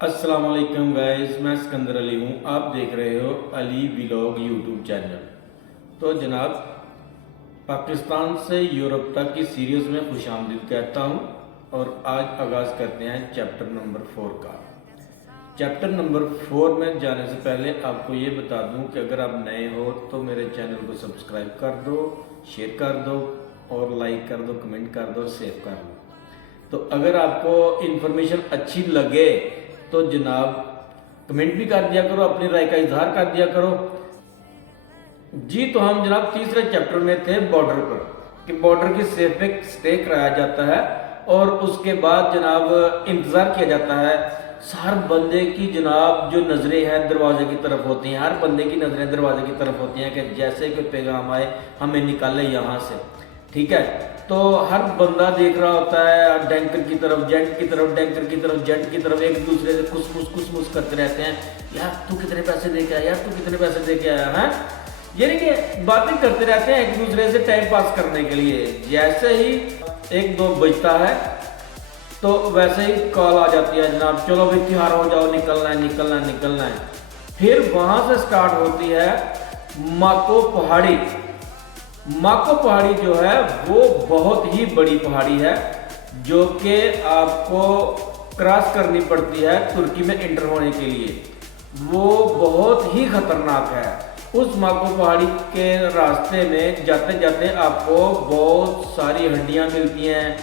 अस्सलाम वालेकुम गाइस, मैं सिकंदर अली हूँ। आप देख रहे हो अली व्लॉग यूट्यूब चैनल। तो जनाब, पाकिस्तान से यूरोप तक की सीरीज़ में खुशामदीद कहता हूँ और आज आगाज़ करते हैं चैप्टर नंबर 4 का। चैप्टर नंबर 4 में जाने से पहले आपको ये बता दूँ कि अगर आप नए हो तो मेरे चैनल को सब्सक्राइब कर दो, शेयर कर दो और लाइक कर दो, कमेंट कर दो, सेव कर दो। तो अगर आपको इन्फॉर्मेशन अच्छी लगे तो जनाब कमेंट भी कर दिया करो, अपनी राय का इजहार कर दिया करो जी। तो हम जनाब तीसरे चैप्टर में थे बॉर्डर पर, कि बॉर्डर की सेफ स्टे कराया जाता है और उसके बाद जनाब इंतज़ार किया जाता है। हर बंदे की जनाब जो नज़रें हैं दरवाजे की तरफ होती हैं, हर बंदे की नज़रें दरवाजे की तरफ होती हैं कि जैसे कि पैगाम आए हमें निकाले यहाँ से, ठीक है। तो हर बंदा देख रहा होता है टैंकर की तरफ, जेंट की तरफ, टैंकर की तरफ, जेंट की तरफ, एक दूसरे से कुछ करते रहते हैं। यार तू कितने पैसे दे के आया, यार तू कितने पैसे दे के आया है, यानी कि बातें करते रहते हैं एक दूसरे से टाइम पास करने के लिए। जैसे ही 1-2 बजता है तो वैसे ही कॉल आ जाती है, जनाब चलो भाई तैयार हो जाओ, निकलना है निकलना है निकलना है। फिर वहां से स्टार्ट होती है माको पहाड़ी। माको पहाड़ी जो है वो बहुत ही बड़ी पहाड़ी है, जो कि आपको क्रॉस करनी पड़ती है तुर्की में एंटर होने के लिए। वो बहुत ही खतरनाक है। उस माको पहाड़ी के रास्ते में जाते जाते आपको बहुत सारी हड्डियां मिलती हैं,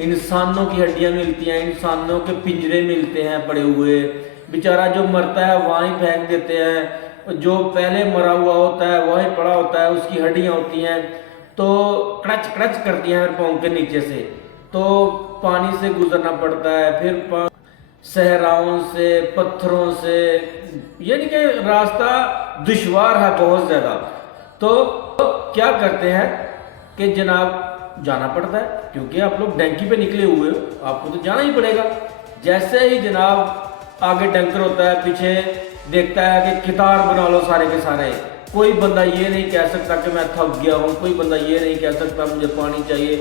इंसानों की हड्डियां मिलती हैं, इंसानों के पिंजरे मिलते हैं पड़े हुए। बेचारा जो मरता है वहाँ ही फेंक देते हैं, जो पहले मरा हुआ होता है वही पड़ा होता है, उसकी हड्डियां होती हैं तो कड़च कड़च करती हैं पाँव के नीचे से। तो पानी से गुजरना पड़ता है, फिर सहराओं से, पत्थरों से, यानी कि रास्ता दुश्वार है बहुत ज़्यादा। तो क्या करते हैं कि जनाब जाना पड़ता है, क्योंकि आप लोग डंकी पे निकले हुए हो, आपको तो जाना ही पड़ेगा। जैसे ही जनाब आगे टैंकर होता है, पीछे देखता है कि कितार बना लो सारे के सारे। कोई बंदा ये नहीं कह सकता कि मैं थक गया हूँ, कोई बंदा ये नहीं कह सकता मुझे पानी चाहिए।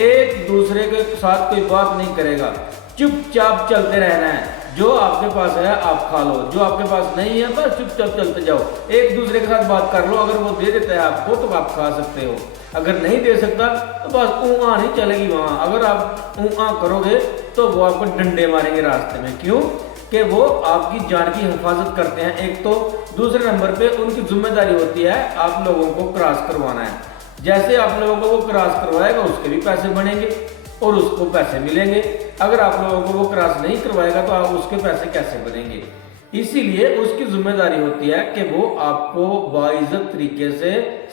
एक दूसरे के साथ कोई बात नहीं करेगा, चुपचाप चलते रहना है। जो आपके पास है आप खा लो, जो आपके पास नहीं है बस चुपचाप चलते जाओ। एक दूसरे के साथ बात कर लो, अगर वो दे देता है आपको तो आप खा सकते हो, अगर नहीं दे सकता तो बस ऊँ नहीं चलेगी वहाँ। अगर आप ऊँ करोगे तो वो आपको डंडे मारेंगे रास्ते में, क्यों कि वो आपकी जान की हिफाजत करते हैं एक तो। दूसरे नंबर पे उनकी जिम्मेदारी होती है आप लोगों को क्रॉस करवाना है। जैसे आप लोगों को वो क्रॉस करवाएगा उसके भी पैसे बनेंगे और उसको पैसे मिलेंगे। अगर आप लोगों को वो क्रॉस नहीं करवाएगा तो आप उसके पैसे कैसे बनेंगे। इसीलिए उसकी जिम्मेदारी होती है कि वो आपको बाइज्जत तरीके से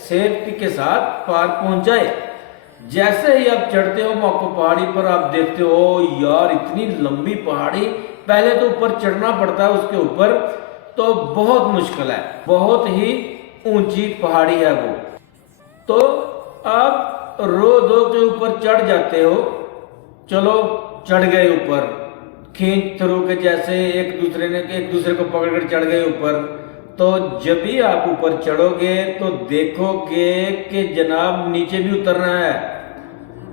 सेफ्टी के साथ पार पहुंचाए। जैसे ही आप चढ़ते हो माको पहाड़ी पर, आप देखते हो यार इतनी लंबी पहाड़ी, पहले तो ऊपर चढ़ना पड़ता है उसके ऊपर, तो बहुत मुश्किल है, बहुत ही ऊंची पहाड़ी है वो। तो आप रो दो के ऊपर चढ़ जाते हो, चलो चढ़ गए ऊपर, खींच थ्रू के जैसे एक दूसरे को पकड़कर चढ़ गए ऊपर। तो जब भी आप ऊपर चढ़ोगे तो देखोगे कि जनाब नीचे भी उतरना है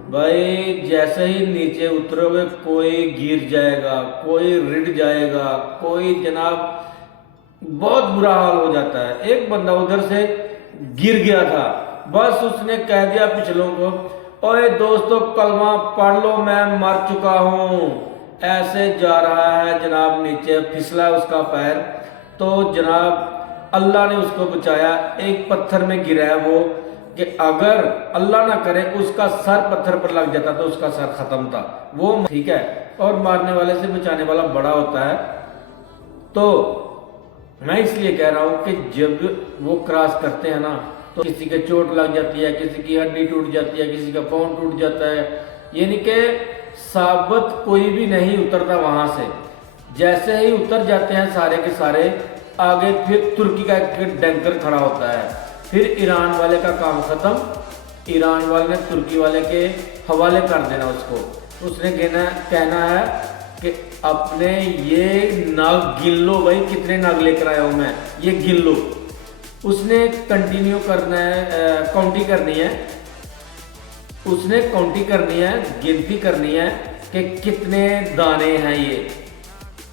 भाई। जैसे ही नीचे उतरोगे कोई गिर जाएगा, कोई रिड़ जाएगा, कोई जनाब बहुत बुरा हाल हो जाता है। एक बंदा उधर से गिर गया था, बस उसने कह दिया पिछलों को, ओए दोस्तों कलमा पढ़ लो मैं मर चुका हूँ। ऐसे जा रहा है जनाब, नीचे फिसला उसका पैर, तो जनाब अल्लाह ने उसको बचाया। एक पत्थर में गिरा है वो, कि अगर अल्लाह ना करे उसका सर पत्थर पर लग जाता तो उसका सर खत्म था वो, ठीक है। और मारने वाले से बचाने वाला बड़ा होता है। तो मैं इसलिए कह रहा हूँ कि जब वो क्रॉस करते हैं ना तो किसी के चोट लग जाती है, किसी की हड्डी टूट जाती है, किसी का पाँव टूट जाता है, यानी कि साबित कोई भी नहीं उतरता वहां से। जैसे ही उतर जाते हैं सारे के सारे, आगे फिर तुर्की का एक टैंकर खड़ा होता है, फिर ईरान वाले का काम खत्म। ईरान वाले ने तुर्की वाले के हवाले कर देना उसको। उसने कहना है कि अपने ये नाग गिन लो भाई, कितने नाग लेकर आया हूं मैं, ये गिन लो। उसने कंटिन्यू करना है, काउंटी करनी है, उसने काउंटी करनी है, गिनती करनी है कि कितने दाने हैं ये।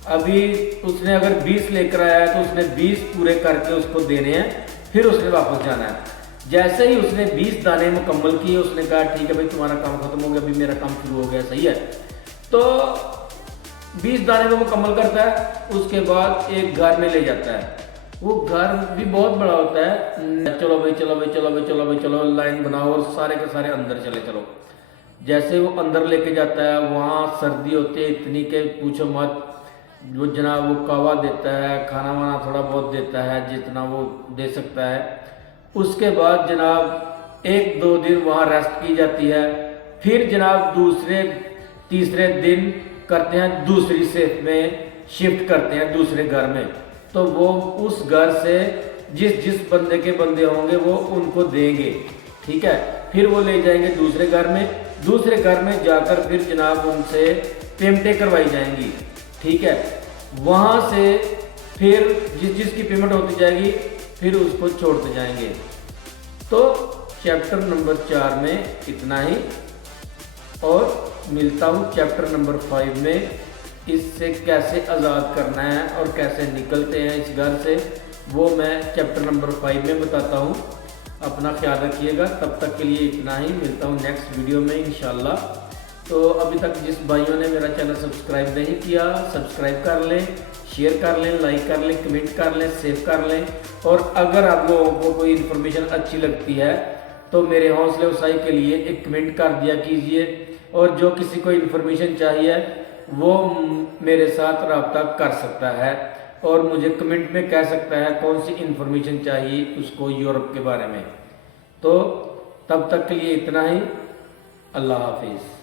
अभी उसने अगर 20 लेकर आया है तो उसने 20 पूरे करके उसको देने हैं, फिर उसने वापस जाना है। जैसे ही उसने 20 दाने मुकम्मल किए, उसने कहा ठीक है भाई तुम्हारा काम खत्म हो गया, अभी मेरा काम शुरू हो गया, सही है। तो 20 दाने को मुकम्मल करता है, उसके बाद एक घर में ले जाता है। वो घर भी बहुत बड़ा होता है। चलो भाई चलो भाई चलो भाई चलो भाई चलो, लाइन बनाओ और सारे के सारे अंदर चले चलो। जैसे वो अंदर लेके जाता है, वहाँ सर्दी होती है इतनी के पूछो मत। वो जनाब वो कावा देता है, खाना वाना थोड़ा बहुत देता है जितना वो दे सकता है। उसके बाद जनाब 1-2 दिन वहाँ रेस्ट की जाती है। फिर जनाब दूसरे तीसरे दिन करते हैं दूसरी सेफ में शिफ्ट करते हैं दूसरे घर में। तो वो उस घर से जिस जिस बंदे के बंदे होंगे वो उनको देंगे, ठीक है। फिर वो ले जाएंगे दूसरे घर में, दूसरे घर में जाकर फिर जनाब उनसे पेमेंटें करवाई जाएंगी, ठीक है। वहाँ से फिर जिस जिसकी पेमेंट होती जाएगी फिर उसको छोड़ते जाएंगे। तो चैप्टर नंबर 4 में इतना ही, और मिलता हूँ चैप्टर नंबर 5 में। इससे कैसे आज़ाद करना है और कैसे निकलते हैं इस घर से, वो मैं चैप्टर नंबर 5 में बताता हूँ। अपना ख्याल रखिएगा। तब तक के लिए इतना ही, मिलता हूँ नेक्स्ट वीडियो में इंशाल्लाह। तो अभी तक जिस भाइयों ने मेरा चैनल सब्सक्राइब नहीं किया, सब्सक्राइब कर लें, शेयर कर लें, लाइक कर लें, कमेंट कर लें, सेव कर लें। और अगर आप लोगों को कोई इन्फॉर्मेशन अच्छी लगती है तो मेरे हौसले अफजाई के लिए एक कमेंट कर दिया कीजिए। और जो किसी को इन्फॉर्मेशन चाहिए वो मेरे साथ रब्ता कर सकता है और मुझे कमेंट में कह सकता है कौन सी इन्फॉर्मेशन चाहिए उसको यूरोप के बारे में। तो तब तक के लिए इतना ही, अल्लाह हाफिज़।